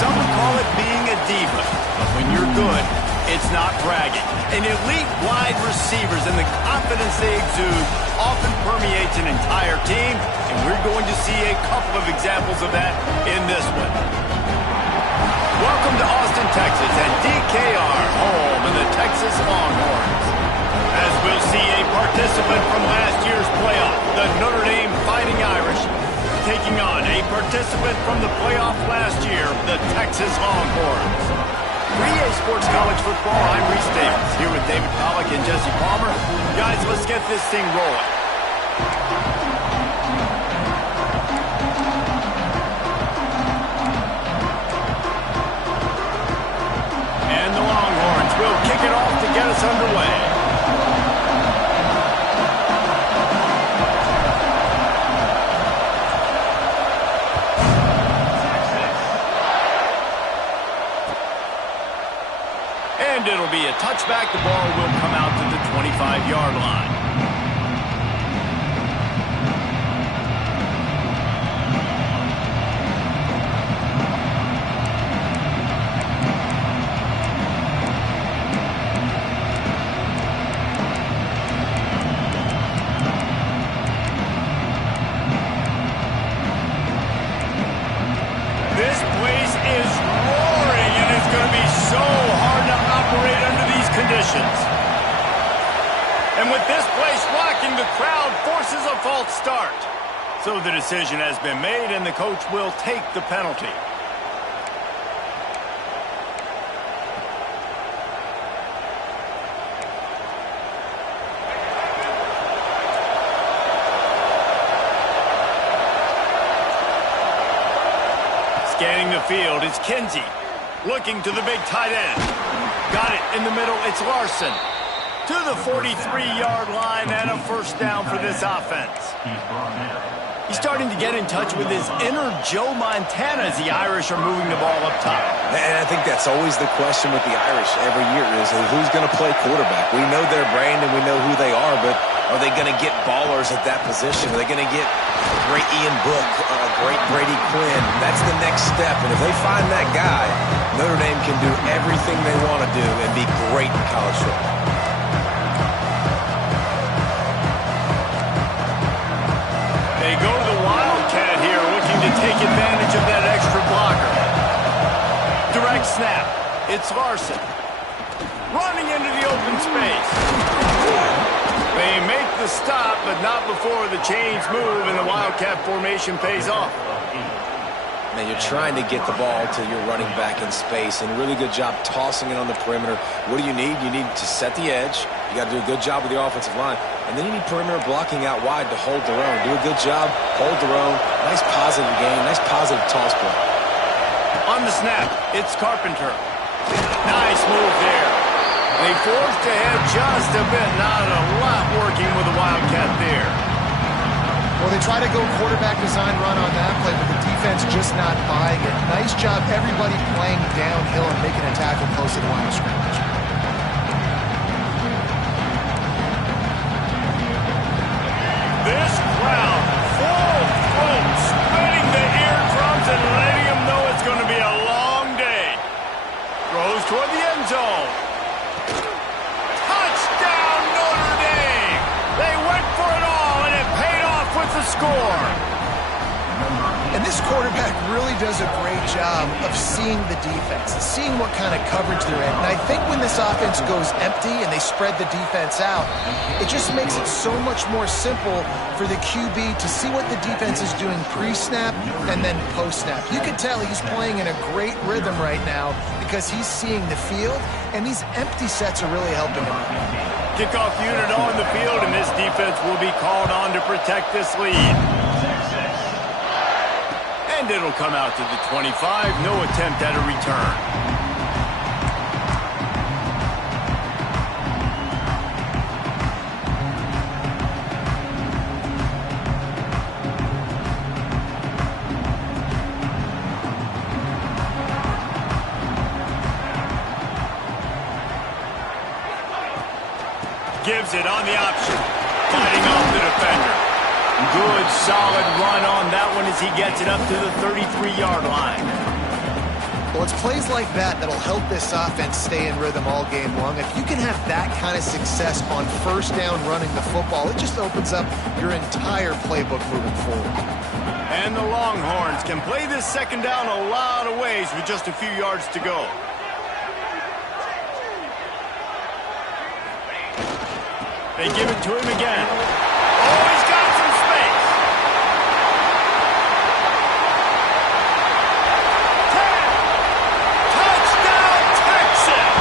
some would call it being a diva. But when you're good, it's not bragging. And elite wide receivers and the confidence they exude often permeates an entire team, and we're going to see a couple of examples of that in this one. Welcome to Austin, Texas, and DKR, home of the Texas Longhorns. As we'll see a participant from last year's playoff, the Notre Dame Fighting Irish, taking on a participant from the playoff last year, the Texas Longhorns. For EA Sports College Football, I'm Reese Davis, here with David Pollack and Jesse Palmer. Guys, let's get this thing rolling. And the Longhorns will kick it off to get us underway. And it'll be a touchback. The ball will come out to the 25-yard line. This place is roaring, and it's going to be so hard to operate under these conditions. And with this place rocking, the crowd forces a false start. So the decision has been made, and the coach will take the penalty. Scanning the field, it's Kinsey. Looking to the big tight end. Got it in the middle, it's Larson. To the 43-yard line and a first down for this offense. He's starting to get in touch with his inner Joe Montana as the Irish are moving the ball up top. And I think that's always the question with the Irish every year is who's going to play quarterback. We know their brand and we know who they are, but are they going to get ballers at that position? Are they going to get great Ian Book, great Brady Quinn? That's the next step. And if they find that guy, Notre Dame can do everything they want to do and be great in college football. They go to the Wildcat here, looking to take advantage of that extra blocker. Direct snap. It's Larson. Running into the open space. They make the stop, but not before the chains move and the Wildcat formation pays off. Man, you're trying to get the ball to your running back in space, and really good job tossing it on the perimeter. What do you need? You need to set the edge. You got to do a good job with the offensive line. And then you need perimeter blocking out wide to hold their own. Do a good job, hold their own. Nice positive game, nice positive toss play. On the snap, it's Carpenter. Nice move there. They forced ahead just a bit. Not a lot working with the Wildcat there. Well, they try to go quarterback design run on that play, but the defense just not buying it. Nice job, everybody playing downhill and making a tackle close to the line of scrimmage. This crowd, full throat, spreading the eardrums and letting them know it's going to be a long day. Throws toward the end zone. Touchdown, Notre Dame! They went for it all, and it paid off with the score. And this quarterback really does a great job of seeing the defense, seeing what kind of coverage they're in. And I think when this offense goes empty and they spread the defense out, it just makes it so much more simple for the QB to see what the defense is doing pre-snap and then post-snap. You can tell he's playing in a great rhythm right now because he's seeing the field, and these empty sets are really helping him. Kickoff unit on the field, and this defense will be called on to protect this lead. And it'll come out to the 25. No attempt at a return. Gives it on the option. Fighting off the defender. Good, solid run on that one as he gets it up to the 33-yard line. Well, it's plays like that that'll help this offense stay in rhythm all game long. If you can have that kind of success on first down running the football, it just opens up your entire playbook moving forward. And the Longhorns can play this second down a lot of ways with just a few yards to go. They give it to him again. Oh, he's got some space. Touchdown, Texas!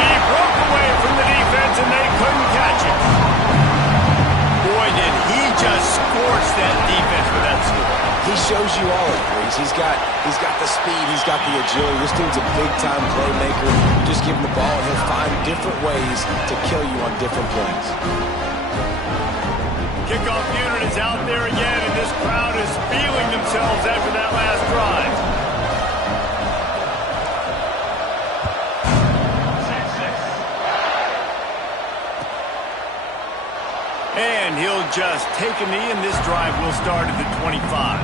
He broke away from the defense and they couldn't catch it. Boy, did he just scorch that defense with that score. He shows you all it, Breeze. He's got the speed, he's got the agility. This dude's a big-time playmaker. You just give him the ball, and he'll find different ways to kill you on different plays. Kickoff unit is out there again, and this crowd is feeling themselves after that last drive. And he'll just take a knee, and this drive will start at the 25.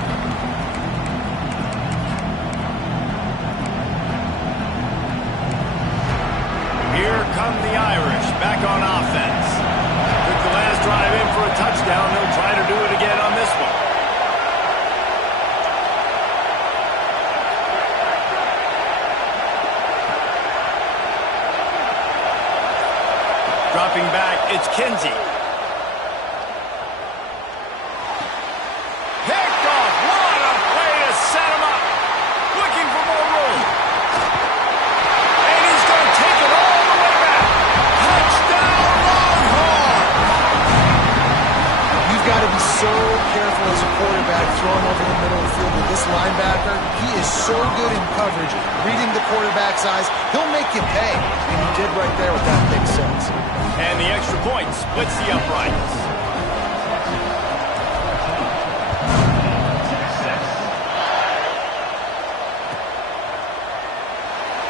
Here come the Irish, back on offense. Took the last drive in for a touchdown. They'll try to do it again on this one. Dropping back, it's Kinsey. Picked off. What a play to set him up. Looking for more room. And he's going to take it all the way back. Touchdown, Longhorns! You've got to be so careful as a quarterback throwing over the middle of the field with this linebacker. He is so good in coverage, reading the quarterback's eyes. He'll make you pay, and he did right there with that big sense. And the extra point splits the uprights.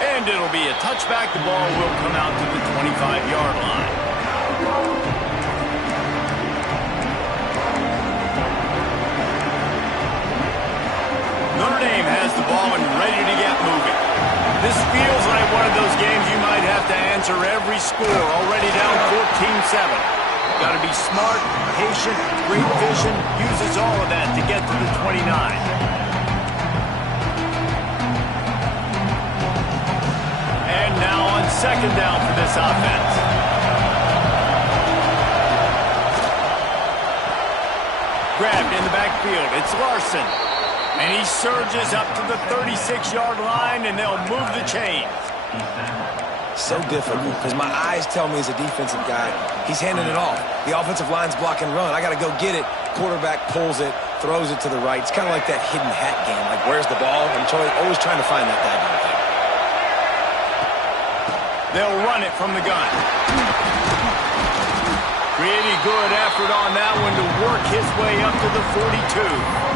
And it'll be a touchback. The ball will come out to the 25-yard line. Notre Dame has the ball and ready to get moving. This feels like one of those games you might have to answer every score. Already down 14-7. Got to be smart, patient, great vision. Uses all of that to get to the 29. And now on second down for this offense. Grabbed in the backfield. It's Larson. And he surges up to the 36-yard line, and they'll move the chains. So difficult, because my eyes tell me as a defensive guy, he's handing it off. The offensive line's block and run. I got to go get it. Quarterback pulls it, throws it to the right. It's kind of like that hidden hat game. Like, where's the ball? I'm always trying to find that daggone thing. They'll run it from the gun. Pretty good effort on that one to work his way up to the 42.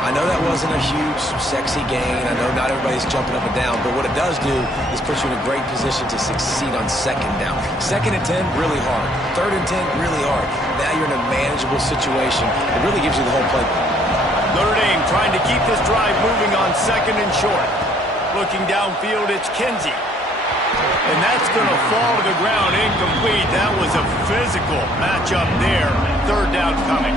I know that wasn't a huge, sexy gain. I know not everybody's jumping up and down, but what it does do is put you in a great position to succeed on second down. Second and 10, really hard. Third and 10, really hard. Now you're in a manageable situation. It really gives you the whole playbook. Notre Dame trying to keep this drive moving on second and short. Looking downfield, it's Kinsey. And that's going to fall to the ground incomplete. That was a physical matchup there. Third down coming.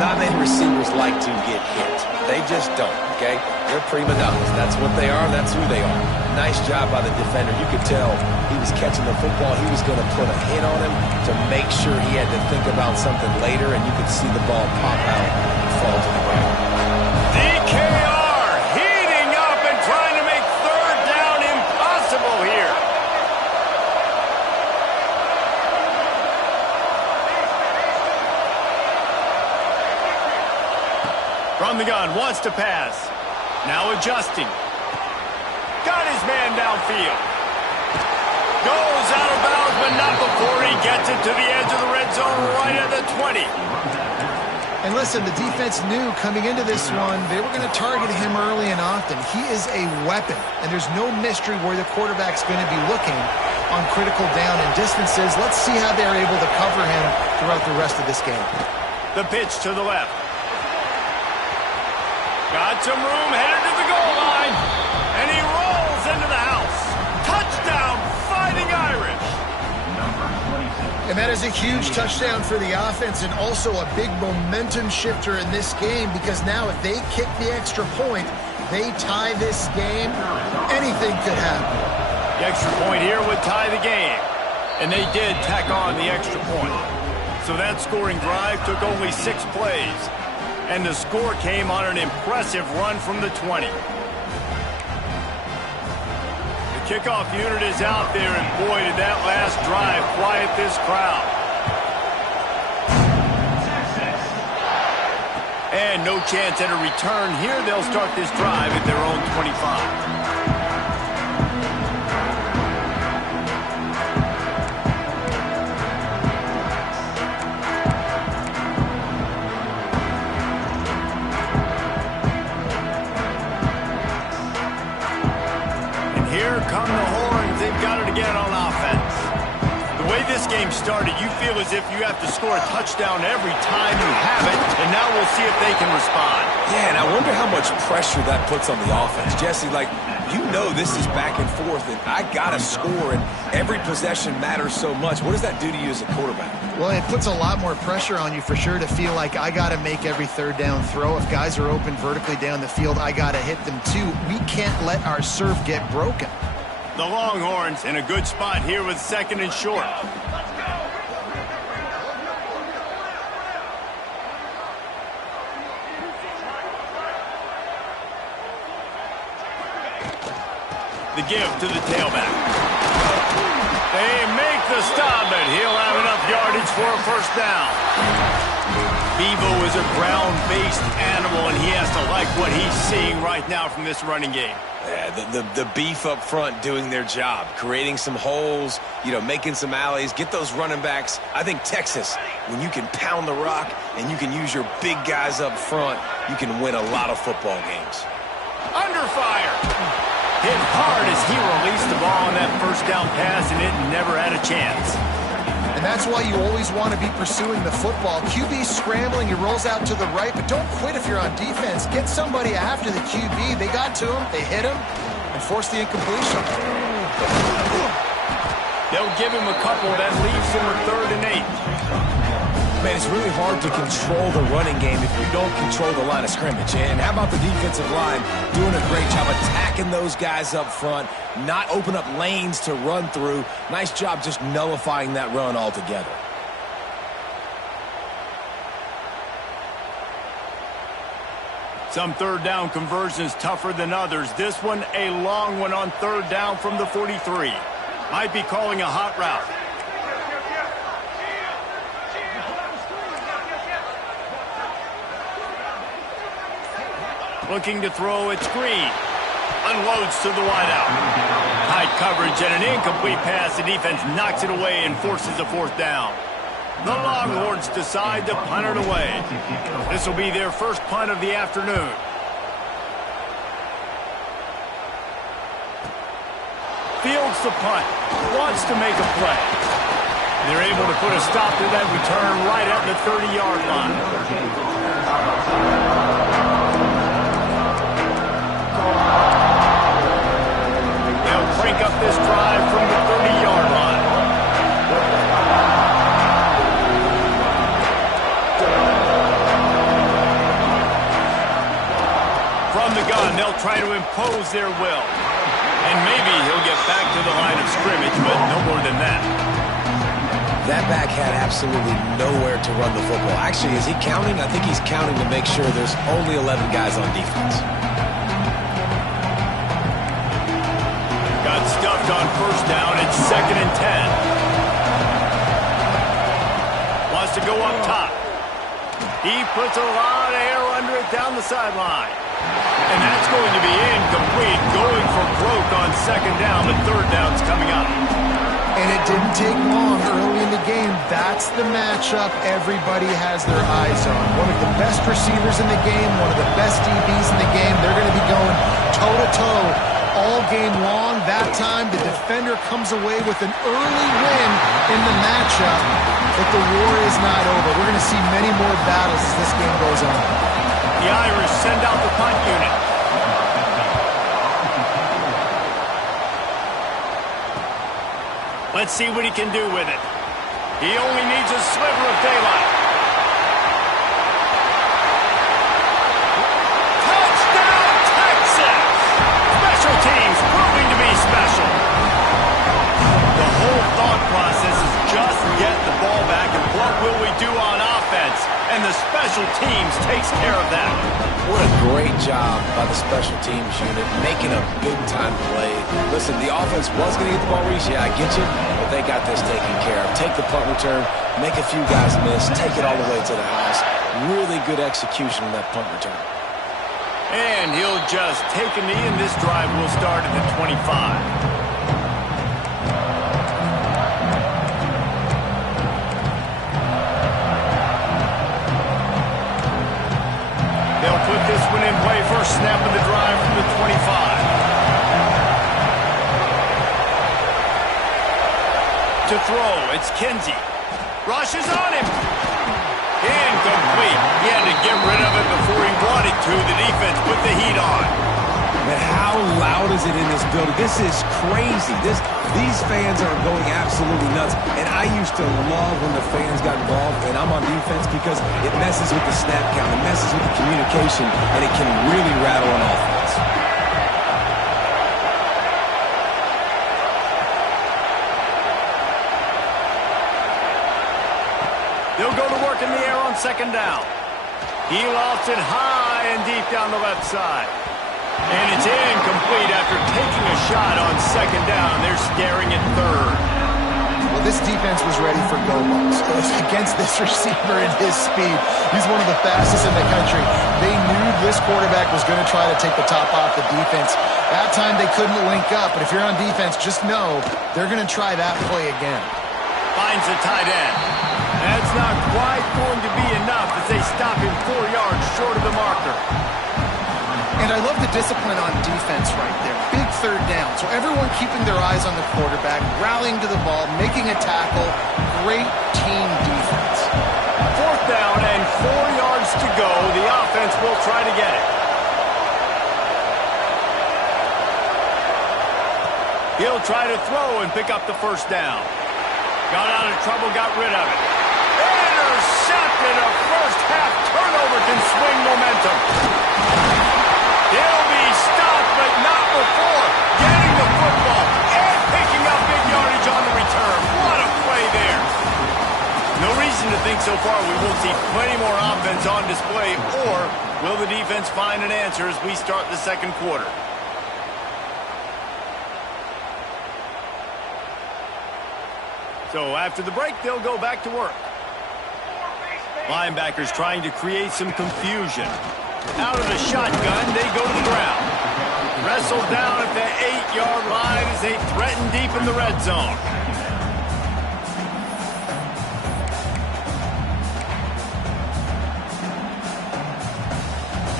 Not many receivers like to get hit. They just don't, okay? They're prima donnas. That's what they are. That's who they are. Nice job by the defender. You could tell he was catching the football. He was going to put a hit on him to make sure he had to think about something later, and you could see the ball pop out and fall to the ground. DKR heating up and trying to make third down impossible here. From the gun, wants to pass. Now adjusting. Got his man downfield. Goes out of bounds, but not before he gets it to the edge of the red zone right at the 20. And listen, the defense knew coming into this one, they were going to target him early and often. He is a weapon, and there's no mystery where the quarterback's going to be looking on critical down and distances. Let's see how they're able to cover him throughout the rest of this game. The pitch to the left. Got some room, headed to the goal line. And that is a huge touchdown for the offense and also a big momentum shifter in this game because now if they kick the extra point, they tie this game, anything could happen. The extra point here would tie the game. And they did tack on the extra point. So that scoring drive took only 6 plays. And the score came on an impressive run from the 20. The kickoff unit is out there, and boy, did that last drive quiet this crowd. And no chance at a return here. They'll start this drive at their own 25. Come the horns, they've got it again on offense. The way this game started, you feel as if you have to score a touchdown every time you have it, and now we'll see if they can respond. Yeah, and I wonder how much pressure that puts on the offense. Jesse, like, you know this is back and forth, and I got to score, and every possession matters so much. What does that do to you as a quarterback? Well, it puts a lot more pressure on you for sure to feel like I got to make every third down throw. If guys are open vertically down the field, I got to hit them too. We can't let our serve get broken. The Longhorns in a good spot here with 2nd and short. The give to the tailback. They make the stop, but he'll have enough yardage for a first down. Bevo is a ground-based animal, and he has to like what he's seeing right now from this running game. Yeah, the beef up front doing their job, creating some holes, making some alleys, get those running backs. I think Texas, when you can pound the rock and you can use your big guys up front, you can win a lot of football games. Under fire. Hit hard as he released the ball on that first down pass, and it never had a chance. And that's why you always want to be pursuing the football. QB scrambling, he rolls out to the right, but don't quit if you're on defense. Get somebody after the QB. They got to him, they hit him, and forced the incompletion. They'll give him a couple. That leaves him with 3rd and 8. Man, it's really hard to control the running game if you don't control the line of scrimmage. And how about the defensive line doing a great job attacking those guys up front, not open up lanes to run through. Nice job just nullifying that run altogether. Some third down conversions tougher than others. This one, a long one on 3rd down from the 43. Might be calling a hot route. Looking to throw, it's Green. Unloads to the wideout. Tight coverage and an incomplete pass. The defense knocks it away and forces a 4th down. The Longhorns decide to punt it away. This will be their first punt of the afternoon. Fields the punt. Wants to make a play. They're able to put a stop to that return right at the 30-yard line. Break up this drive from the 30-yard line. From the gun, they'll try to impose their will. And maybe he'll get back to the line of scrimmage, but no more than that. That back had absolutely nowhere to run the football. Actually, is he counting? I think he's counting to make sure there's only 11 guys on defense. Got stuffed on first down. It's 2nd and 10. Wants to go up top. He puts a lot of air under it down the sideline. And that's going to be incomplete. Going for broke on 2nd down, but 3rd down's coming up. And it didn't take long early in the game. That's the matchup everybody has their eyes on. One of the best receivers in the game, one of the best DBs in the game. They're going to be going toe-to-toe all game long. That time, the defender comes away with an early win in the matchup, but the war is not over. We're going to see many more battles as this game goes on. The Irish send out the punt unit. Let's see what he can do with it. He only needs a sliver of daylight. Touchdown, Texas! Special teams proving to be special. The whole thought process is just get the ball back and what will we do on offense? And the special teams takes care of that. What a great job by the special teams unit, making a big-time play. Listen, the offense was going to get the ball reached. Yeah, I get you, but they got this taken care of. Take the punt return, make a few guys miss, take it all the way to the house. Really good execution on that punt return. And he'll just take a knee, and this drive will start at the 25. They'll put this one in play. First snap of the drive from the 25. To throw, it's Kinsey. Rushes on him. Incomplete. He had to get rid of it before he wanted to. The defense put the heat on. Man, how loud is it in this building? This is crazy. These fans are going absolutely nuts. And I used to love when the fans got involved, and I'm on defense because it messes with the snap count, it messes with the communication, and it can really rattle an offense. They'll go to work in the air on second down. He lofts it high and deep down the left side. And it's incomplete after taking a shot on second down. They're staring at third. Well, this defense was ready for go-balls against this receiver and his speed. He's one of the fastest in the country. They knew this quarterback was going to try to take the top off the defense. That time they couldn't link up, but if you're on defense, just know they're going to try that play again. Finds the tight end. That's not quite going to be enough as they stop him 4 yards short of the marker. And I love the discipline on defense right there. Big third down. So everyone keeping their eyes on the quarterback, rallying to the ball, making a tackle. Great team defense. Fourth down and 4 yards to go. The offense will try to get it. He'll try to throw and pick up the first down. Got out of trouble, got rid of it. Intercepted. A first half turnover can swing momentum. He'll be stopped, but not before getting the football and picking up big yardage on the return. What a play there. No reason to think so far we will see plenty more offense on display, or will the defense find an answer as we start the second quarter? So after the break, they'll go back to work. Linebackers trying to create some confusion. Out of the shotgun, they go to the ground. Wrestled down at the 8-yard line as they threaten deep in the red zone.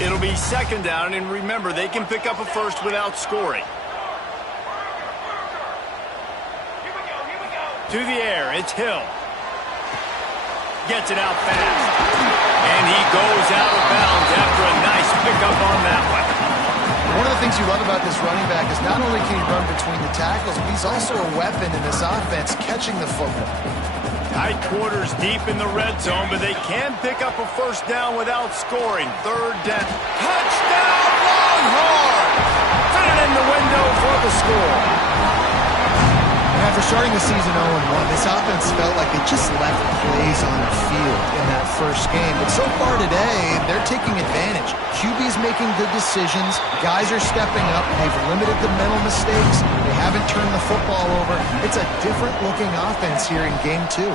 It'll be second down, and remember, they can pick up a first without scoring. To the air, it's Hill. Gets it out fast. And he goes out of bounds after a nice pickup on that one. One of the things you love about this running back is not only can he run between the tackles, but he's also a weapon in this offense catching the football. Tight quarters deep in the red zone, but they can pick up a first down without scoring. Third down. Touchdown, Longhorn! Fit it in the window for the score. After starting the season 0-1, this offense felt like they just left plays on the field in that first game. But so far today, they're taking advantage. QB's making good decisions. Guys are stepping up. They've limited the mental mistakes. They haven't turned the football over. It's a different-looking offense here in Game 2.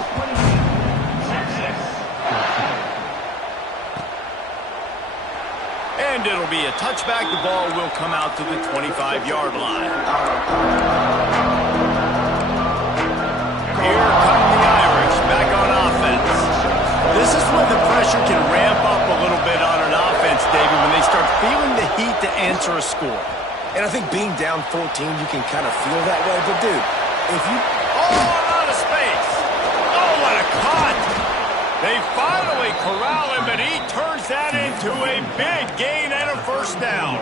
And it'll be a touchback. The ball will come out to the 25-yard line. Here come the Irish back on offense. This is when the pressure can ramp up a little bit on an offense, David, when they start feeling the heat to answer a score. And I think being down 14, you can kind of feel that way. But, dude, if you... Oh, out of space. Oh, what a cut. They finally corral him, but he turns that into a big gain and a first down.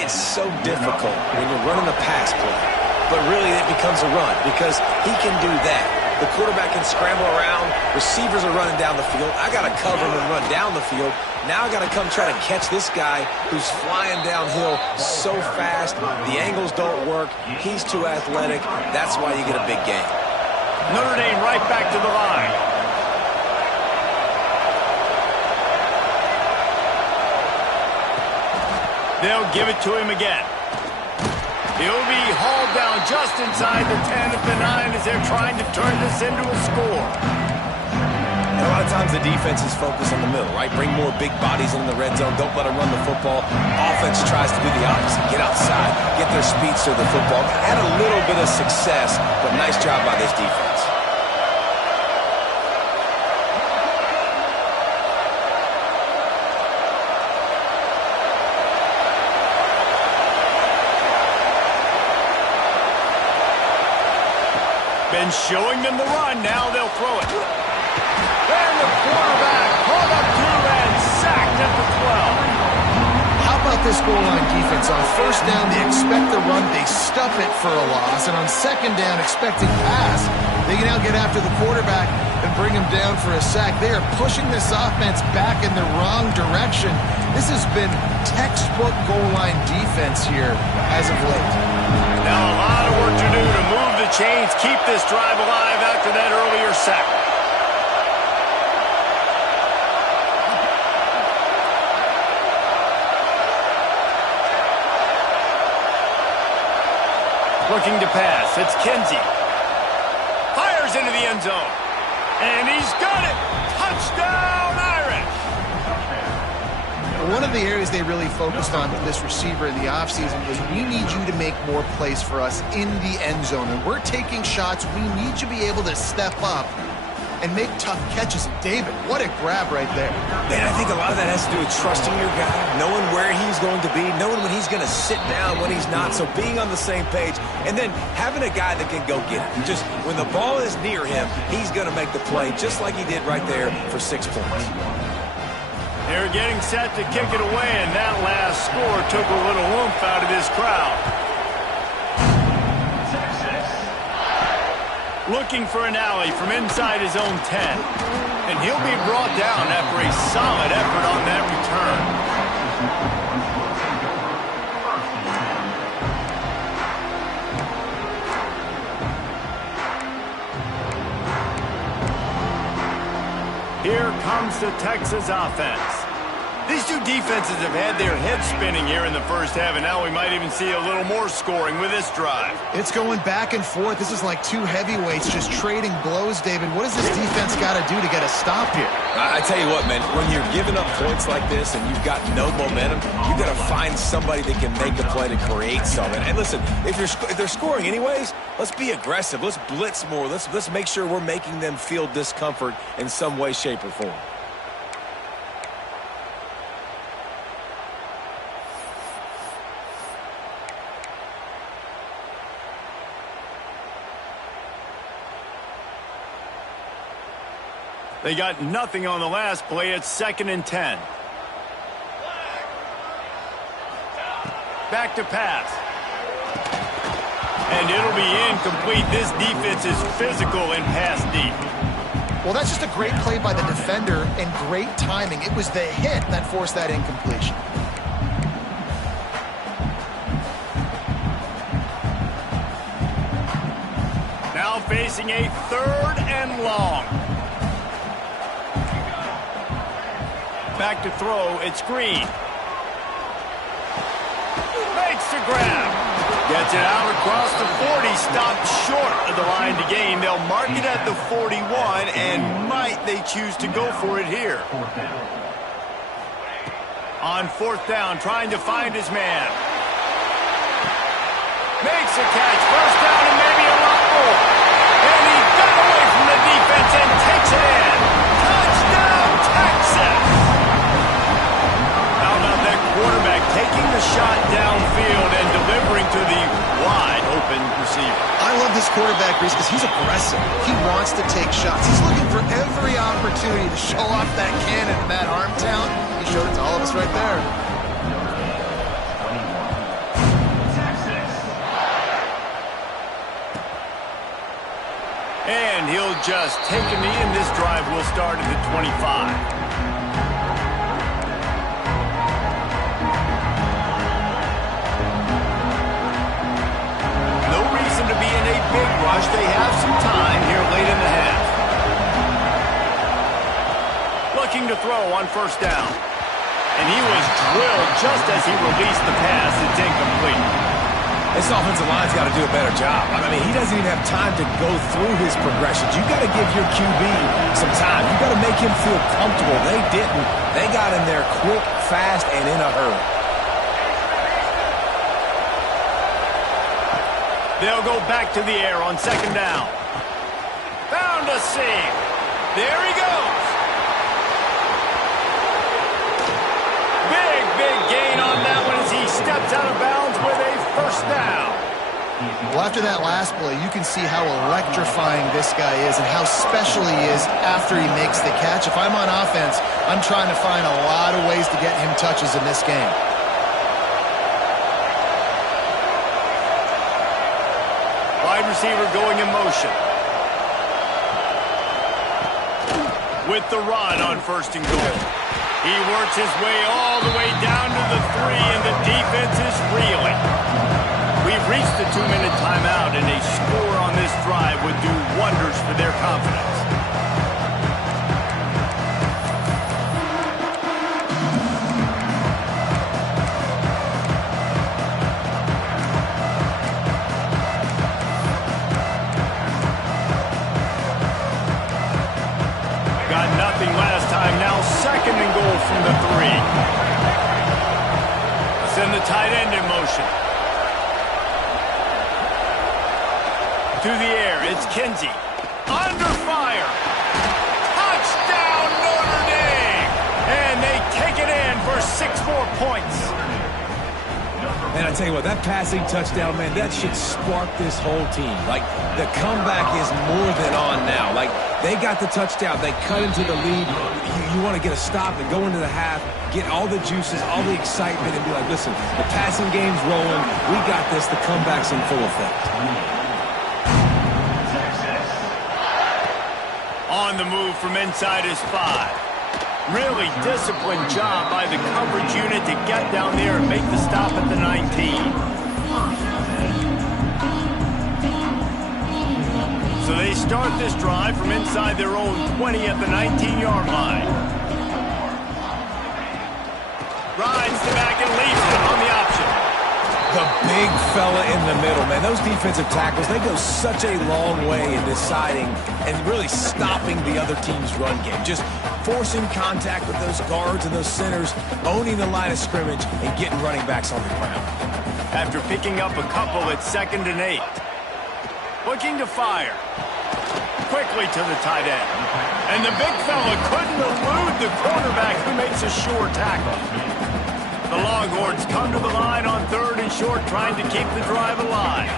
It's so difficult when you're running a pass play. But really, it becomes a run because he can do that. The quarterback can scramble around. Receivers are running down the field. I got to cover him and run down the field. Now I got to come try to catch this guy who's flying downhill so fast. The angles don't work. He's too athletic. That's why you get a big gain. Notre Dame right back to the line. They'll give it to him again. He'll be hauled down just inside the 10 at the 9 as they're trying to turn this into a score. And a lot of times the defense is focused on the middle, right? Bring more big bodies into the red zone. Don't let them run the football. Offense tries to do the opposite. Get outside. Get their speeds to the football. Had a little bit of success, but nice job by this defense. Been showing them the run. Now they'll throw it. And the quarterback pulled up through and sacked at the 12. How about this goal line defense? On first down, they expect the run. They stuff it for a loss. And on second down, expecting pass, they can now get after the quarterback and bring him down for a sack. They are pushing this offense back in the wrong direction. This has been textbook goal line defense here as of late. Now a lot of work to do to move the chains, keep this drive alive after that earlier sack. Looking to pass. It's Kinsey. Fires into the end zone. And he's got it. Touchdown, Irish. One of the areas they really focused on with this receiver in the offseason was we need you to make more plays for us in the end zone. And we're taking shots. We need you to be able to step up and make tough catches. And David, what a grab right there. Man, I think a lot of that has to do with trusting your guy, knowing where he's going to be, knowing when he's going to sit down, when he's not. So being on the same page, and then having a guy that can go get it. Just when the ball is near him, he's going to make the play just like he did right there for 6 points. They're getting set to kick it away, and that last score took a little oomph out of this crowd. Looking for an alley from inside his own 10. And he'll be brought down after a solid effort on that return. Here comes the Texas offense. These two defenses have had their heads spinning here in the first half, and now we might even see a little more scoring with this drive. It's going back and forth. This is like two heavyweights just trading blows, David. What does this defense got to do to get a stop here? I tell you what, man, when you're giving up points like this and you've got no momentum, you've got to find somebody that can make a play to create something. And listen, if they're scoring anyways, let's be aggressive. Let's blitz more. Let's make sure we're making them feel discomfort in some way, shape, or form. They got nothing on the last play. It's 2nd and 10. Back to pass. And it'll be incomplete. This defense is physical and pass deep. Well, that's just a great play by the defender and great timing. It was the hit that forced that incompletion. Now facing a 3rd and long. Back to throw, it's Green. Makes the grab. Gets it out across the 40, stopped short of the line to gain. They'll mark it at the 41, and might they choose to go for it here. On 4th down, trying to find his man. Makes a catch, 1st down and maybe a lot more. And he got away from the defense and takes it in. Touchdown, Texas! Quarterback taking the shot downfield and delivering to the wide-open receiver. I love this quarterback, Reese, because he's aggressive. He wants to take shots. He's looking for every opportunity to show off that cannon and that arm talent. He showed it to all of us right there. And he'll just take a knee, and this drive will start at the 25. To be in a big rush. They have some time here late in the half. Looking to throw on first down. And he was drilled just as he released the pass. It's incomplete. This offensive line's got to do a better job. I mean, he doesn't even have time to go through his progressions. You got to give your QB some time. You got to make him feel comfortable. They didn't. They got him there quick, fast, and in a hurry. They'll go back to the air on second down. Found a seam. There he goes. Big gain on that one as he steps out of bounds with a first down. Well, after that last play, you can see how electrifying this guy is and how special he is after he makes the catch. If I'm on offense, I'm trying to find a lot of ways to get him touches in this game. Wide receiver going in motion. With the run on first and goal. He works his way all the way down to the 3, and the defense is reeling. We've reached the 2-minute timeout, and a score on this drive would do wonders for their confidence. Last time, now second and goal from the 3. Send the tight end in motion. To the air, it's Kinsey. Under fire. Touchdown, Notre Dame! And they take it in for 6 more points. Man, I tell you what, that passing touchdown, man, that should spark this whole team. Like, the comeback is more than on now. Like, they got the touchdown. They cut into the lead. You want to get a stop and go into the half, get all the juices, all the excitement, and be like, listen, the passing game's rolling. We got this. The comeback's in full effect. On the move from inside his 5. Really disciplined job by the coverage unit to get down there and make the stop at the 19. So they start this drive from inside their own 20 at the 19-yard line. Rides the back and leaves it on the option. The big fella in the middle, man. Those defensive tackles, they go such a long way in deciding and really stopping the other team's run game. Just forcing contact with those guards and those centers, owning the line of scrimmage, and getting running backs on the ground. After picking up a couple at 2nd and 8. Looking to fire. Quickly to the tight end. And the big fella couldn't elude the quarterback who makes a sure tackle. The Longhorns come to the line on 3rd and short, trying to keep the drive alive.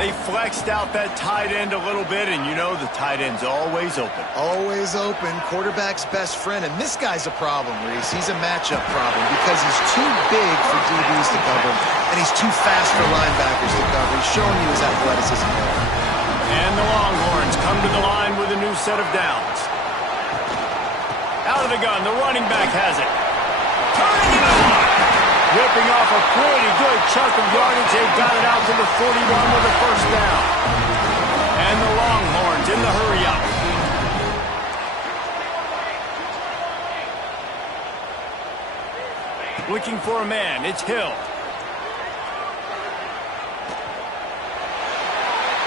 They flexed out that tight end a little bit, and you know the tight end's always open. Always open. Quarterback's best friend. And this guy's a problem, Reese. He's a matchup problem because he's too big for DBs to cover, and he's too fast for linebackers to cover. He's showing you his athleticism there. And the Longhorns come to the line with a new set of downs. Out of the gun, the running back has it. Turning it on! Ripping off a pretty good chunk of yardage. They got it out to the 41 with a first down. And the Longhorns in the hurry-up. Looking for a man. It's Hill.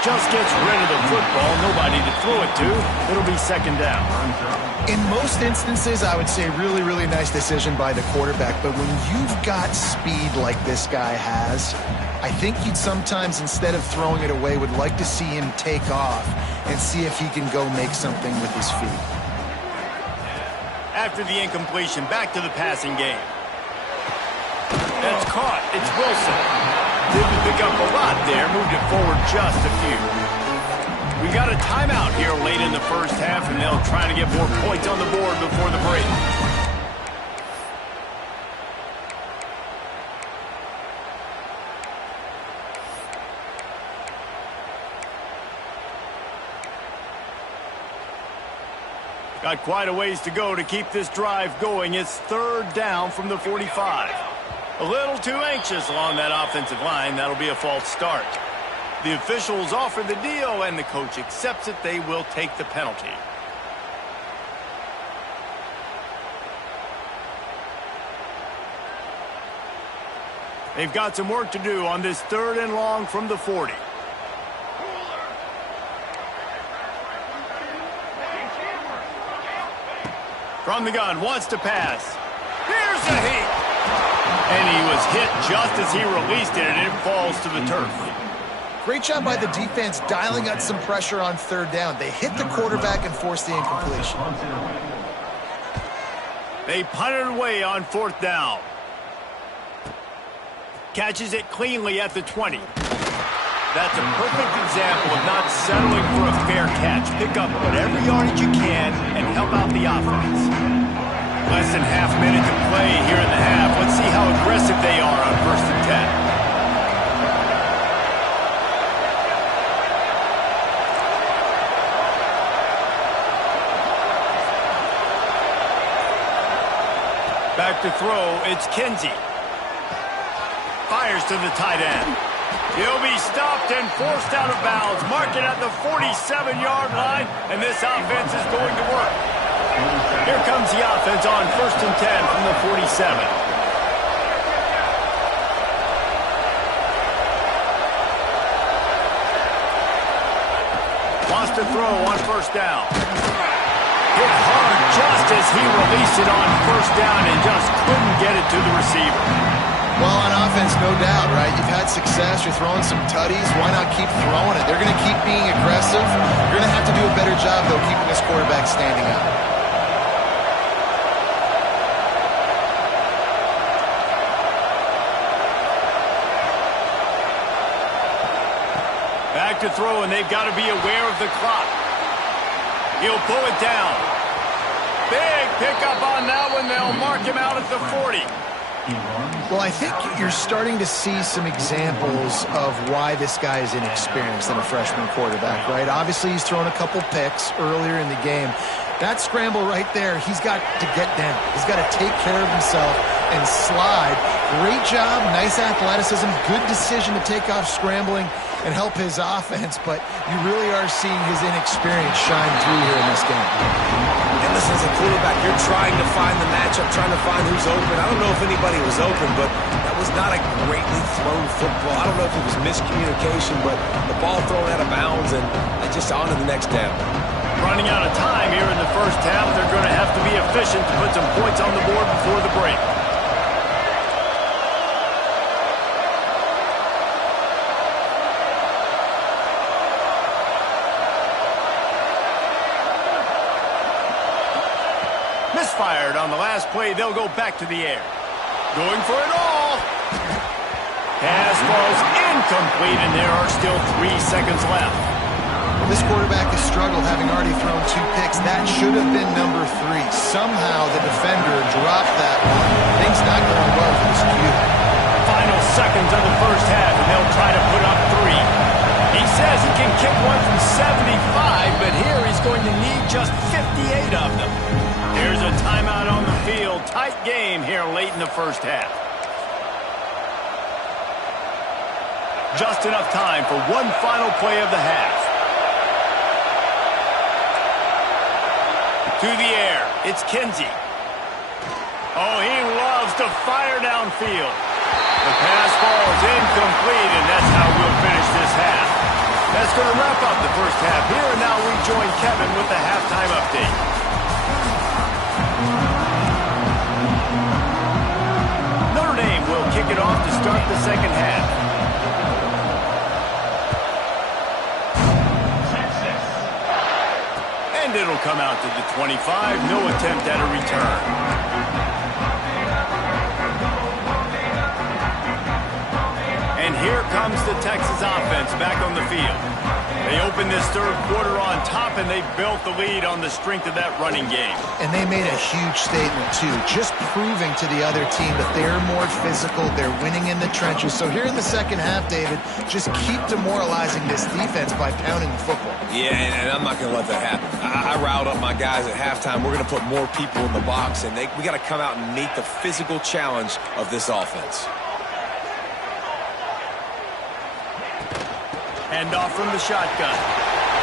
Just gets rid of the football. Nobody to throw it to. It'll be second down. In most instances, I would say really, really nice decision by the quarterback. But when you've got speed like this guy has, I think you'd sometimes, instead of throwing it away, would like to see him take off and see if he can go make something with his feet. After the incompletion, back to the passing game. That's caught. It's Wilson. Didn't pick up a lot there. Moved it forward just a few. We got a timeout here late in the first half, and they'll try to get more points on the board before the break. Got quite a ways to go to keep this drive going. It's third down from the 45. A little too anxious along that offensive line. That'll be a false start. The officials offer the deal, and the coach accepts it. They will take the penalty. They've got some work to do on this third and long from the 40. From the gun, wants to pass. Here's the heat. And he was hit just as he released it, and it falls to the turf. Great job by the defense dialing up some pressure on third down. They hit the quarterback and forced the incompletion. They punted away on fourth down. Catches it cleanly at the 20. That's a perfect example of not settling for a fair catch. Pick up whatever yardage you can and help out the offense. Less than half minute to play here in the half. Let's see how aggressive they are on 1st and 10. Back to throw, it's Kinsey. Fires to the tight end. He'll be stopped and forced out of bounds. Mark it at the 47-yard line, and this offense is going to work. Here comes the offense on 1st and 10 from the 47. Wants to throw on 1st down. Hit hard just as he released it on 1st down and just couldn't get it to the receiver. Well, on offense, no doubt, right? You've had success. You're throwing some tutties. Why not keep throwing it? They're going to keep being aggressive. You're going to have to do a better job, though, keeping this quarterback standing up. Back to throw, and they've got to be aware of the clock. He'll pull it down. Big pickup on that one. They'll mark him out at the 40. Well, I think you're starting to see some examples of why this guy is inexperienced than a freshman quarterback, right? Obviously, he's thrown a couple picks earlier in the game. That scramble right there, he's got to get down. He's got to take care of himself and slide. Great job, nice athleticism, good decision to take off scrambling and help his offense, but you really are seeing his inexperience shine through here in this game. And listen, as a quarterback, you're trying to find the matchup, trying to find who's open. I don't know if anybody was open, but that was not a greatly thrown football. I don't know if it was miscommunication, but the ball thrown out of bounds and just on to the next down. Running out of time here in the first half. They're going to have to be efficient to put some points on the board before the break. Misfired on the last play. They'll go back to the air. Going for it all. Pass falls incomplete, and there are still 3 seconds left. This quarterback has struggled, having already thrown 2 picks. That should have been number 3. Somehow the defender dropped that one. Things not going well for this Q. Final seconds of the first half, and they'll try to put up 3. He says he can kick one from 75, but here he's going to need just 58 of them. Here's a timeout on the field. Tight game here late in the first half. Just enough time for one final play of the half. To the air, it's Kinsey. Oh, he loves to fire downfield. The pass falls incomplete, and that's how we'll finish this half. That's going to wrap up the first half here, and now we join Kevin with the halftime update. Notre Dame will kick it off to start the second half. And it'll come out to the 25. No attempt at a return. And here comes the Texas offense back on the field. They opened this third quarter on top, and they built the lead on the strength of that running game. And they made a huge statement, too, just proving to the other team that they're more physical, they're winning in the trenches. So here in the second half, David, just keep demoralizing this defense by pounding the football. Yeah, and I'm not going to let that happen. I riled up my guys at halftime. We're going to put more people in the box, and we got to come out and meet the physical challenge of this offense. Handoff from the shotgun.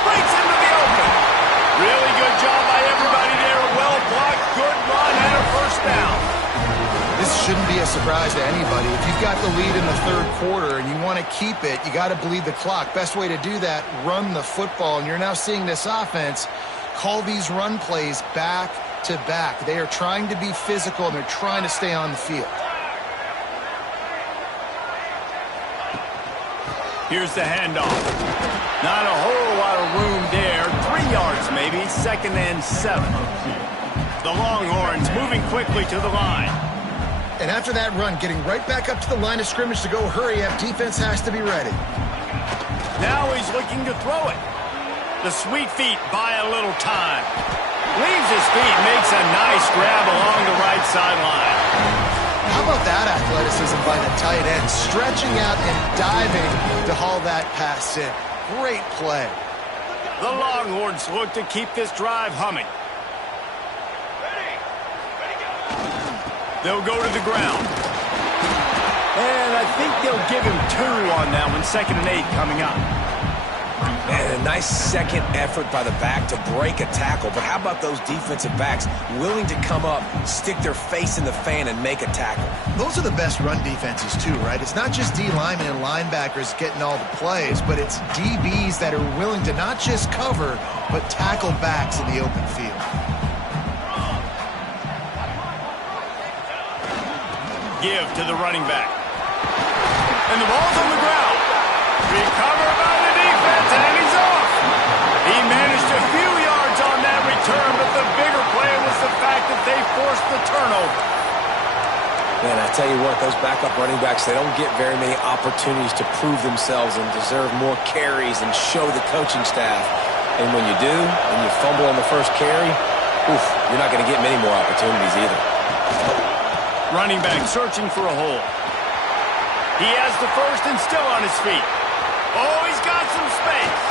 Breaks into the open. Really good job by everybody there. Well blocked, good run, and a first down. This shouldn't be a surprise to anybody. If you've got the lead in the third quarter and you want to keep it, you got to bleed the clock. Best way to do that, run the football. And you're now seeing this offense call these run plays back to back. They are trying to be physical, and they're trying to stay on the field. Here's the handoff. Not a whole lot of room there. 3 yards maybe. 2nd and 7. The Longhorns moving quickly to the line. And after that run, getting right back up to the line of scrimmage to go hurry up, defense has to be ready. Now he's looking to throw it. The sweet feet buy a little time. Leaves his feet, makes a nice grab along the right sideline. How about that athleticism by the tight end, stretching out and diving to haul that pass in. Great play. The Longhorns look to keep this drive humming. They'll go to the ground. And I think they'll give him 2 on that one. 2nd and 8 coming up. And a nice second effort by the back to break a tackle. But how about those defensive backs willing to come up, stick their face in the fan, and make a tackle? Those are the best run defenses, too, right? It's not just D linemen and linebackers getting all the plays, but it's DBs that are willing to not just cover, but tackle backs in the open field. Give to the running back. And the ball's on the ground. Recovered by the defense, and he's off. He managed a few yards on that return, but the bigger play was the fact that they forced the turnover. Man, I tell you what, those backup running backs, they don't get very many opportunities to prove themselves and deserve more carries and show the coaching staff. And when you do, and you fumble on the first carry, you're not going to get many more opportunities either. Running back searching for a hole. He has the first and still on his feet. Oh, he's got some space.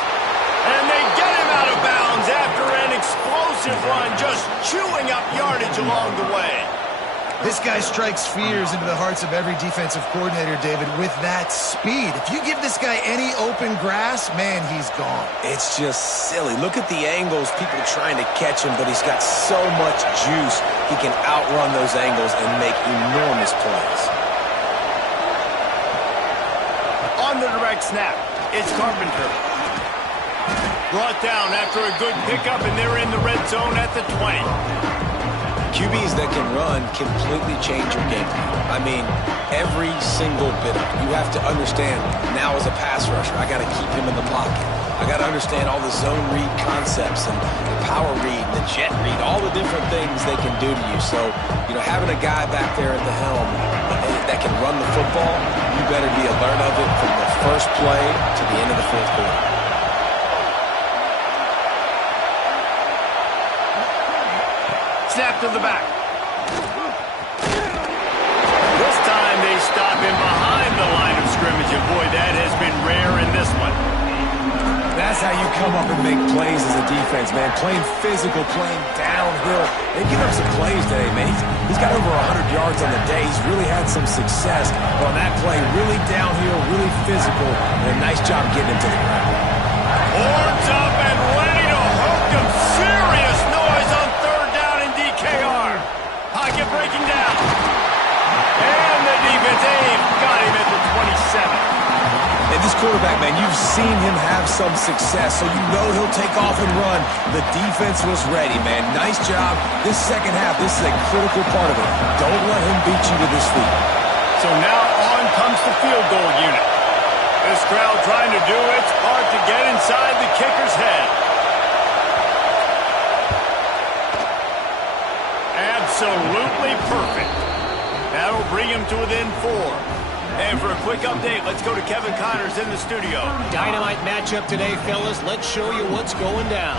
And they get him out of bounds after an explosive run, just chewing up yardage along the way. This guy strikes fears into the hearts of every defensive coordinator, David, with that speed. If you give this guy any open grass, man, he's gone. It's just silly. Look at the angles, people trying to catch him, but he's got so much juice. He can outrun those angles and make enormous plays. On the direct snap, it's Carpenter. Brought down after a good pickup, and they're in the red zone at the 20. QBs that can run completely change your game. I mean, every single bit of it. You have to understand, now as a pass rusher, I got to keep him in the pocket. I got to understand all the zone read concepts and the power read, the jet read, all the different things they can do to you. So, having a guy back there at the helm that can run the football, you better be alert of it from the first play to the end of the fourth quarter. Snap to the back. This time they stop him behind the line of scrimmage, and boy, that has been rare in this one. That's how you come up and make plays as a defense, man. Playing physical, playing downhill. They give up some plays today, man. He's got over 100 yards on the day. He's really had some success on that play. Really downhill, really physical, and a nice job getting him to the ground. Horns up and ready to hook him. Serious noise on third down in DKR. Pocket breaking down. And the defense got him at the 27. And this quarterback, man, you've seen him have some success, so you know he'll take off and run. The defense was ready, man. Nice job. This second half, this is a critical part of it. Don't let him beat you to this lead. So now on comes the field goal unit. This crowd trying to do its part to get inside the kicker's head. Absolutely perfect. That'll bring him to within 4. And for a quick update, let's go to Kevin Connors in the studio. Dynamite matchup today, fellas. Let's show you what's going down.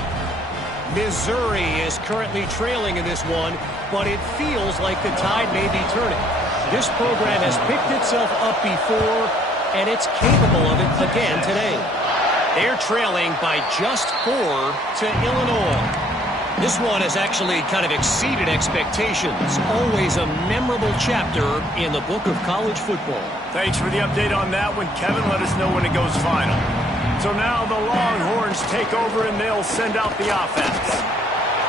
Missouri is currently trailing in this one, but it feels like the tide may be turning. This program has picked itself up before, and it's capable of it again today. They're trailing by just 4 to Illinois. This one has actually kind of exceeded expectations. Always a memorable chapter in the book of college football. Thanks for the update on that one, Kevin. Let us know when it goes final. So now the Longhorns take over and they'll send out the offense.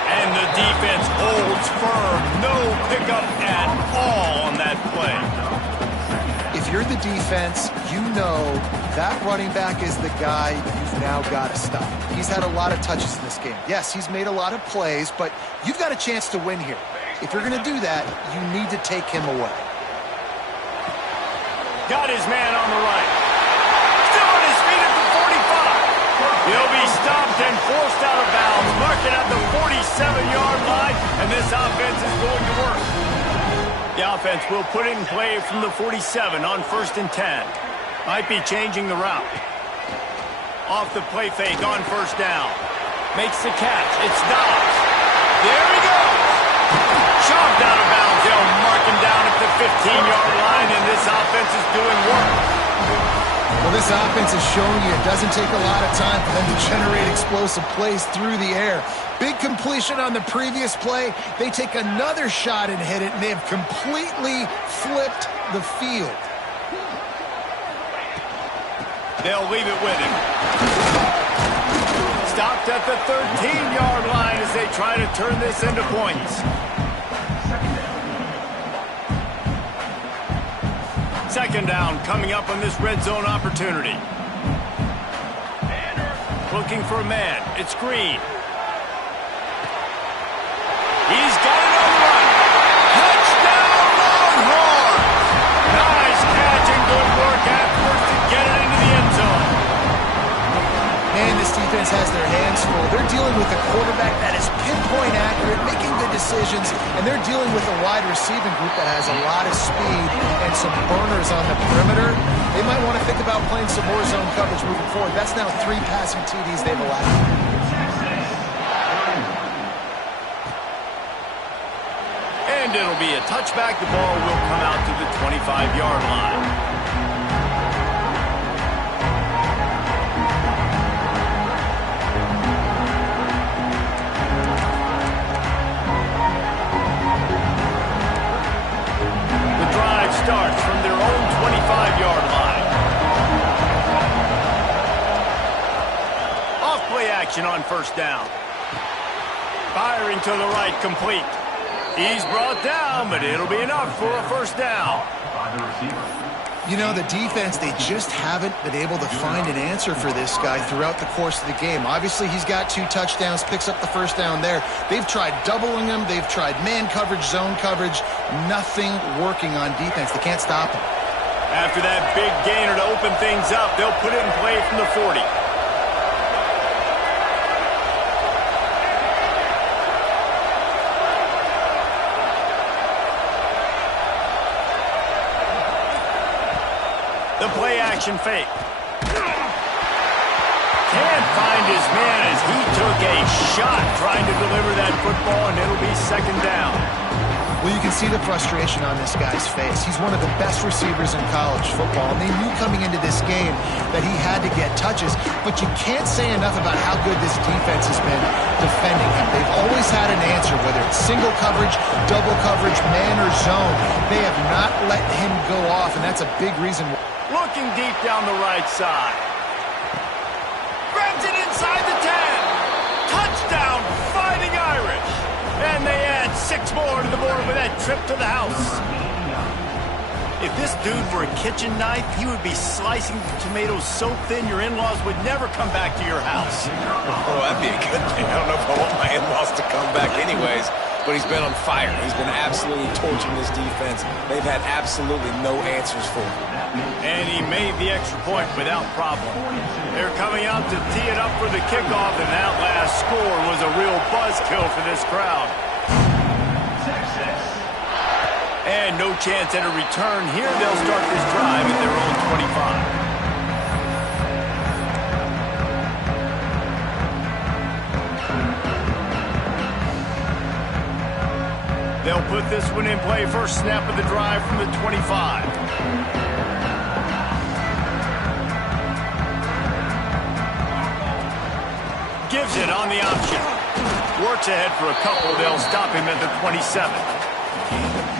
And the defense holds firm. No pickup at all on that play. If you're the defense, you know that running back is the guy you've now got to stop. He's had a lot of touches in this game. Yes, he's made a lot of plays, but you've got a chance to win here. If you're going to do that, you need to take him away. Got his man on the right. Still on his feet at the 45. He'll be stopped and forced out of bounds, marking at the 47-yard line, and this offense is going to work. The offense will put it in play from the 47 on 1st and 10. Might be changing the route. Off the play fake on 1st down. Makes the catch. It's Dobbs. There he goes. Chopped out of bounds. They'll mark him down at the 15-yard line, and this offense is doing work. Well, this offense is showing you it doesn't take a lot of time for them to generate explosive plays through the air. Big completion on the previous play. They take another shot and hit it, and they have completely flipped the field. They'll leave it with him. Stopped at the 13-yard line as they try to turn this into points. Second down coming up on this red zone opportunity. Looking for a man. It's Green. He's got it on the run. Touchdown, Longhorns! Nice catch and good work afterwards to get it into the end zone. Man, this defense has their hands full. They're dealing with a quarterback that is pinpoint accurate, making good decisions, and they're dealing with a wide receiving group that has a lot of speed and some burners on the perimeter. They might want to think about playing some more zone coverage moving forward. That's now 3 passing TDs they've allowed. And it'll be a touchback. The ball will come out to the 25-yard line. Starts from their own 25-yard line. Off play action on 1st down. Firing to the right, complete. He's brought down, but it'll be enough for a 1st down. You know, the defense, they just haven't been able to find an answer for this guy throughout the course of the game. Obviously, he's got 2 touchdowns, picks up the 1st down there. They've tried doubling him. They've tried man coverage, zone coverage. Nothing working on defense. They can't stop him. After that big gainer to open things up, they'll put it in play from the 40. The play action fake. Can't find his man as he took a shot trying to deliver that football, and it'll be 2nd down. Well, you can see the frustration on this guy's face. He's one of the best receivers in college football, and they knew coming into this game that he had to get touches, but you can't say enough about how good this defense has been defending him. They've always had an answer, whether it's single coverage, double coverage, man or zone. They have not let him go off, and that's a big reason why. Looking deep down the right side. Grabs it inside the 10. Touchdown, Fighting Irish. And they add 6 more to the board with that trip to the house. If this dude were a kitchen knife, he would be slicing the tomatoes so thin your in-laws would never come back to your house. Oh, that'd be a good thing. I don't know if I want my in-laws to come back anyways. But he's been on fire. He's been absolutely torching this defense. They've had absolutely no answers for him. And he made the extra point without problem. They're coming out to tee it up for the kickoff, and that last score was a real buzzkill for this crowd. And no chance at a return here. They'll start this drive at their own 25. They'll put this one in play. First snap of the drive from the 25. Gives it on the option. Works ahead for a couple. They'll stop him at the 27.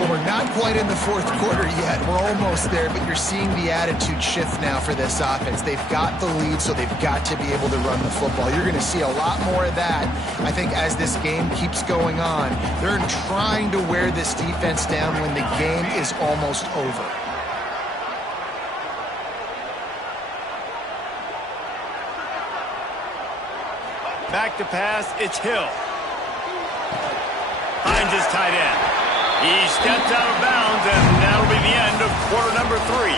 Well, we're not quite in the fourth quarter yet. We're almost there, but you're seeing the attitude shift now for this offense. They've got the lead, so they've got to be able to run the football. You're going to see a lot more of that, I think, as this game keeps going on. They're trying to wear this defense down when the game is almost over. Back to pass, it's Hill. Finds his tight end. He steps out of bounds, and that'll be the end of quarter number 3.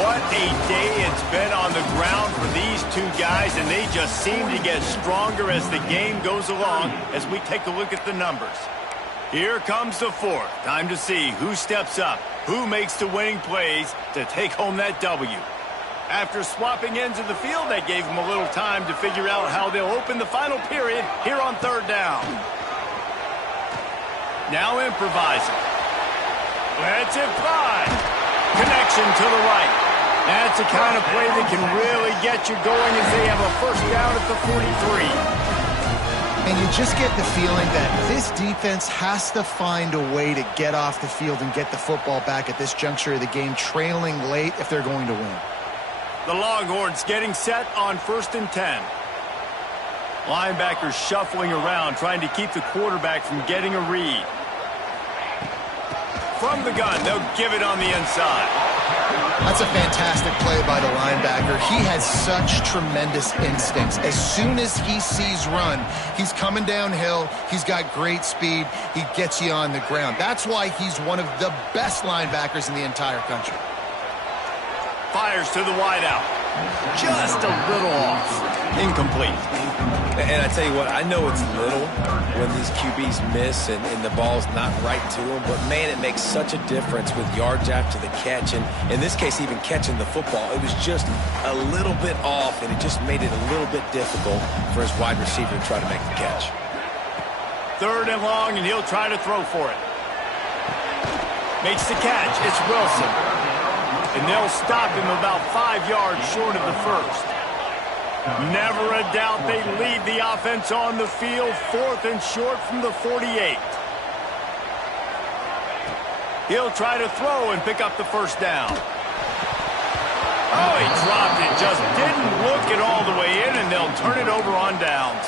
What a day it's been on the ground for these two guys, and they just seem to get stronger as the game goes along as we take a look at the numbers. Here comes the fourth. Time to see who steps up, who makes the winning plays to take home that W. After swapping ends of the field, that gave them a little time to figure out how they'll open the final period here on third down. Now improvising. Lets it fly. Connection to the right. That's the kind of play that can really get you going as they have a first down at the 43. And you just get the feeling that this defense has to find a way to get off the field and get the football back at this juncture of the game, trailing late if they're going to win. The Longhorns getting set on 1st and 10. Linebackers shuffling around, trying to keep the quarterback from getting a read. From the gun, they'll give it on the inside. That's a fantastic play by the linebacker. He has such tremendous instincts. As soon as he sees run, he's coming downhill. He's got great speed. He gets you on the ground. That's why he's one of the best linebackers in the entire country. Fires to the wideout. Just a little off. Incomplete. And I tell you what, I know it's little when these QBs miss and the ball's not right to them, but man, it makes such a difference with yards after the catch. And in this case, even catching the football, it was just a little bit off, and it just made it a little bit difficult for his wide receiver to try to make the catch. 3rd and long, and he'll try to throw for it. Makes the catch. It's Wilson. And they'll stop him about 5 yards short of the first. Never a doubt they lead the offense on the field. 4th and short from the 48. He'll try to throw and pick up the first down. Oh, he dropped it. Just didn't look it all the way in, and they'll turn it over on downs.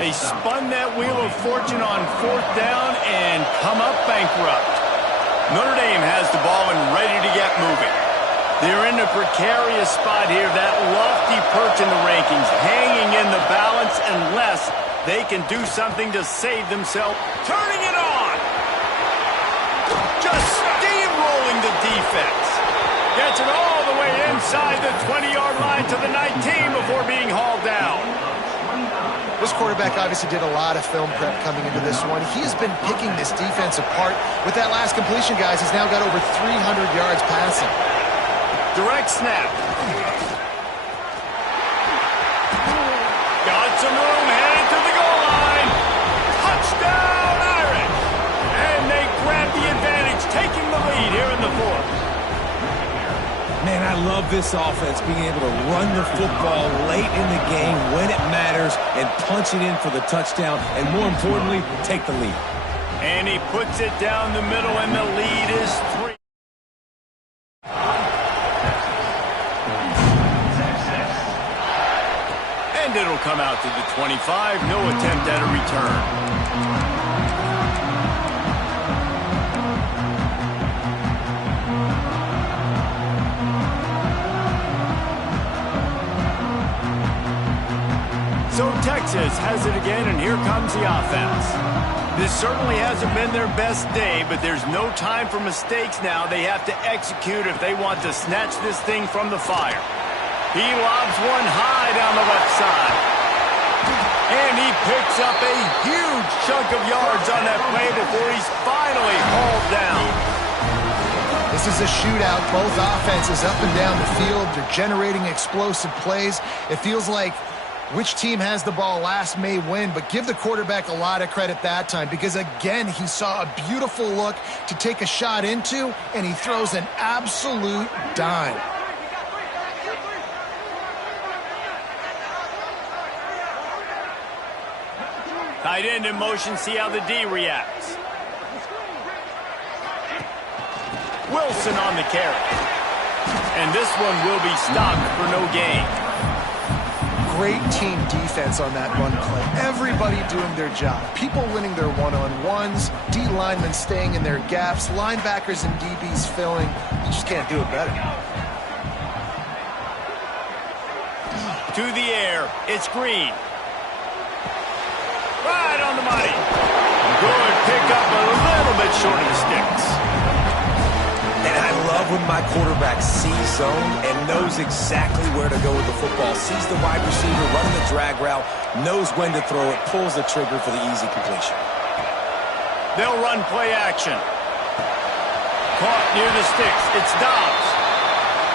They spun that wheel of fortune on 4th down and come up bankrupt. Notre Dame has the ball and ready to get moving. They're in a precarious spot here, that lofty perch in the rankings, hanging in the balance unless they can do something to save themselves. Turning it on! Just steamrolling the defense. Gets it all the way inside the 20-yard line to the 19 before being hauled down. This quarterback obviously did a lot of film prep coming into this one. He has been picking this defense apart. With that last completion, guys, he's now got over 300 yards passing. Direct snap. Got some room, headed to the goal line. Touchdown, Irish. And they grab the advantage, taking the lead here in the 4th. Man, I love this offense, being able to run the football late in the game when it matters and punch it in for the touchdown, and more importantly, take the lead. And he puts it down the middle, and the lead is 3. And it'll come out to the 25. No attempt at a return. So Texas has it again, and here comes the offense. This certainly hasn't been their best day, but there's no time for mistakes now. They have to execute if they want to snatch this thing from the fire. He lobs one high down the left side. And he picks up a huge chunk of yards on that play before he's finally hauled down. This is a shootout. Both offenses up and down the field. They're generating explosive plays. It feels like which team has the ball last may win, but give the quarterback a lot of credit that time because, again, he saw a beautiful look to take a shot into, and he throws an absolute dime. Tight end in motion, see how the D reacts. Wilson on the carry. And this one will be stopped for no gain. Great team defense on that run play. Everybody doing their job. People winning their one-on-ones, D linemen staying in their gaps, linebackers and DBs filling. You just can't do it better. To the air, it's Green. Right on the money. Good pickup, a little bit short of the sticks. And I love when my quarterback sees zone and knows exactly where to go with the football. Sees the wide receiver running the drag route, knows when to throw it, pulls the trigger for the easy completion. They'll run play action. Caught near the sticks. It's Dobbs.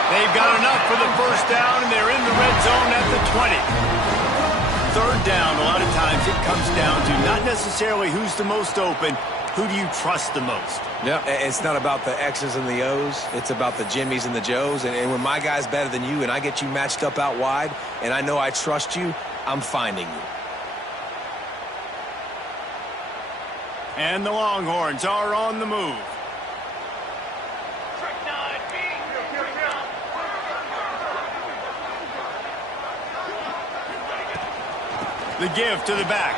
They've got enough for the first down, and they're in the red zone at the 20. Third down, a lot of times it comes down to not necessarily who's the most open, who do you trust the most? Yeah, it's not about the X's and the O's. It's about the Jimmies and the Joes. And when my guy's better than you and I get you matched up out wide and I know I trust you, I'm finding you. And the Longhorns are on the move. The give to the back.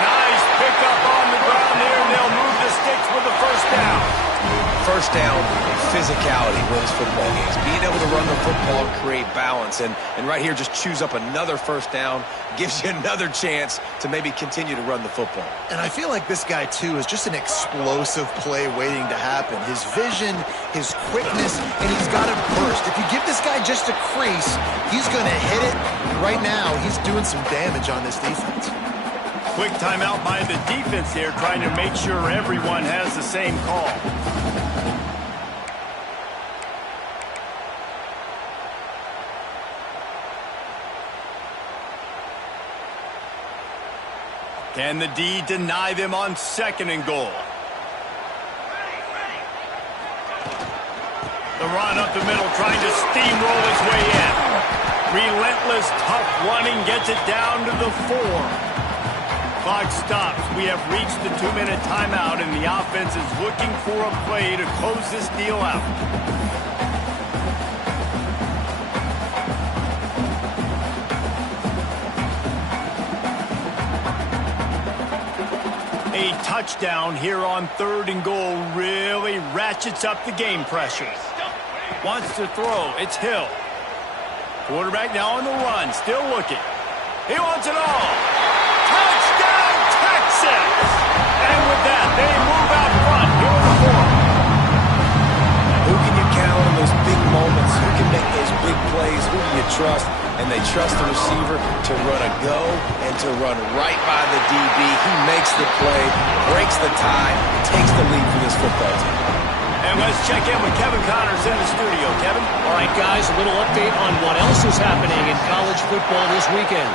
Nice pickup on the ground here, and they'll move the sticks with the first down. First down, physicality wins football games. Being able to run the football and create balance. And right here, just choose up another first down, gives you another chance to maybe continue to run the football. And I feel like this guy, too, is just an explosive play waiting to happen. His vision, his quickness, and he's got it burst. If you give this guy just a crease, he's going to hit it. Right now, he's doing some damage on this defense. Quick timeout by the defense here, trying to make sure everyone has the same call. Can the D deny them on 2nd and goal? The run up the middle, trying to steamroll his way in. Relentless, tough running, gets it down to the 4. Clock stops. We have reached the 2-minute timeout, and the offense is looking for a play to close this deal out. A touchdown here on 3rd and goal really ratchets up the game pressure. Wants to throw. It's Hill. Quarterback now on the run. Still looking. He wants it all. Touchdown, Texas! And with that, they move out front here in the 4th. Who can you count on those big moments? Who can make those big plays? Who do you trust? And they trust the receiver to run a go and to run right by the DB. He makes the play, breaks the tie, takes the lead for this football team. And let's check in with Kevin Connors in the studio. Kevin? All right, guys, a little update on what else is happening in college football this weekend.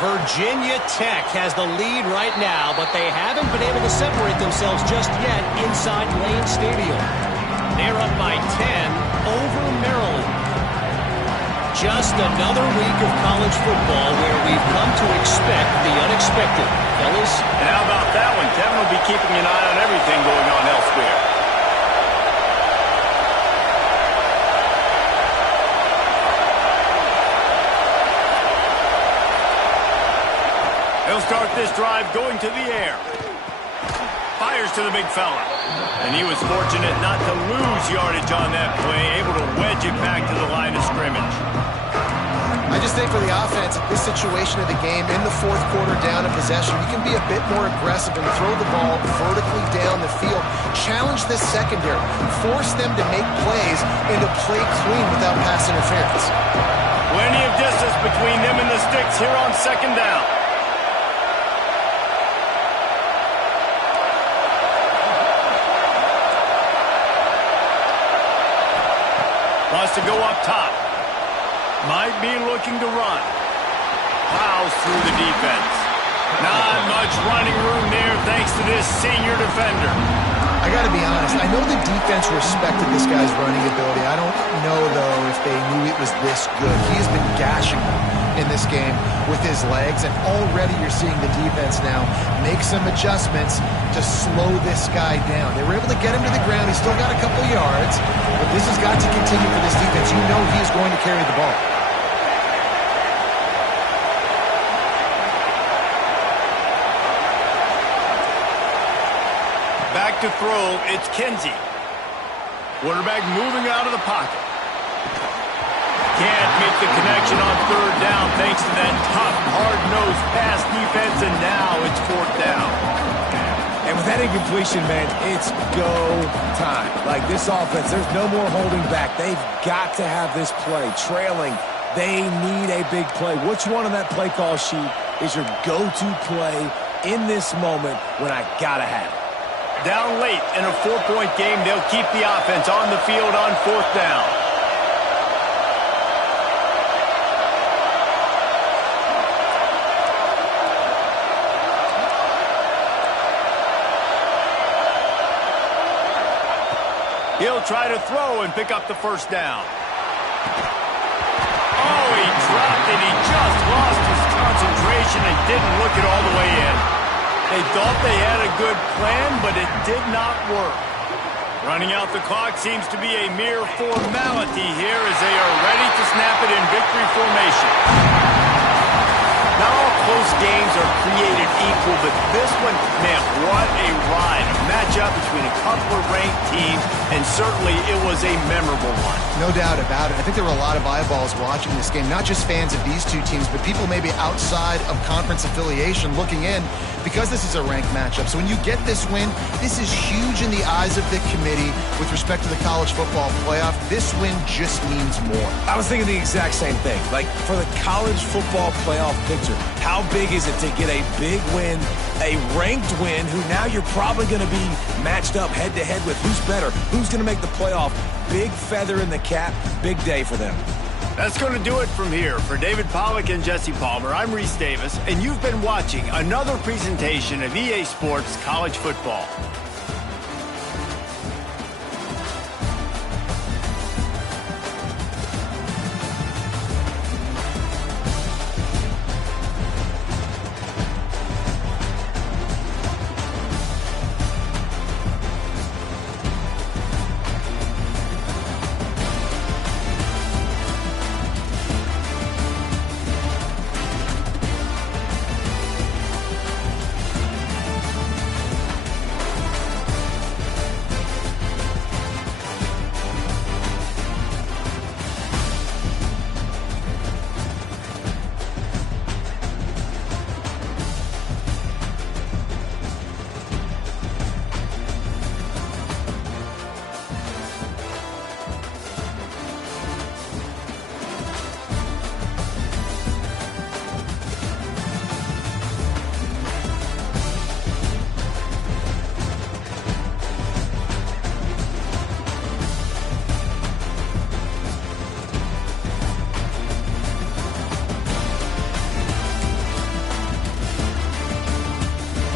Virginia Tech has the lead right now, but they haven't been able to separate themselves just yet inside Lane Stadium. They're up by 10 over Maryland. Just another week of college football where we've come to expect the unexpected. Fellas? And how about that one? Kevin will be keeping an eye on everything going on elsewhere. He'll start this drive going to the air. Fires to the big fella. And he was fortunate not to lose yardage on that play, able to wedge it back to the line of scrimmage. I just think for the offense, this situation of the game, in the 4th quarter down in possession, you can be a bit more aggressive and throw the ball vertically down the field. Challenge this secondary. Force them to make plays and to play clean without pass interference. Plenty of distance between them and the sticks offense here on second down. Wants to go up top. Might be looking to run. Plows through the defense. Not much running room there thanks to this senior defender. I got to be honest. I know the defense respected this guy's running ability. I don't know, though, if they knew it was this good. He's been gashing them in this game with his legs, and already you're seeing the defense now make some adjustments to slow this guy down. They were able to get him to the ground. He's still got a couple yards, but this has got to continue for this defense. You know he is going to carry the ball. Back to throw, it's Kinsey. Quarterback moving out of the pocket. Can't make the connection on third down thanks to that tough, hard-nosed pass defense, and now it's fourth down. And with that incompletion, man, it's go time. Like this offense, there's no more holding back. They've got to have this play. Trailing, they need a big play. Which one on that play call sheet is your go-to play in this moment when I gotta have it? Down late in a 4-point game, they'll keep the offense on the field on fourth down. He'll try to throw and pick up the first down. Oh, he dropped it. He just lost his concentration and didn't look it all the way in. They thought they had a good plan, but it did not work. Running out the clock seems to be a mere formality here as they are ready to snap it in victory formation. Not all close games are created equal, but this one, man, what a ride. A matchup between a couple of ranked teams, and certainly it was a memorable one. No doubt about it. I think there were a lot of eyeballs watching this game, not just fans of these two teams, but people maybe outside of conference affiliation looking in, because this is a ranked matchup. So when you get this win, this is huge in the eyes of the committee with respect to the college football playoff. This win just means more. I was thinking the exact same thing. Like, for the college football playoff picture, how big is it to get a big win, a ranked win, who now you're probably going to be matched up head-to-head with who's better, who's going to make the playoff. Big feather in the cap, big day for them. That's going to do it from here. For David Pollack and Jesse Palmer, I'm Reese Davis, and you've been watching another presentation of EA Sports College Football.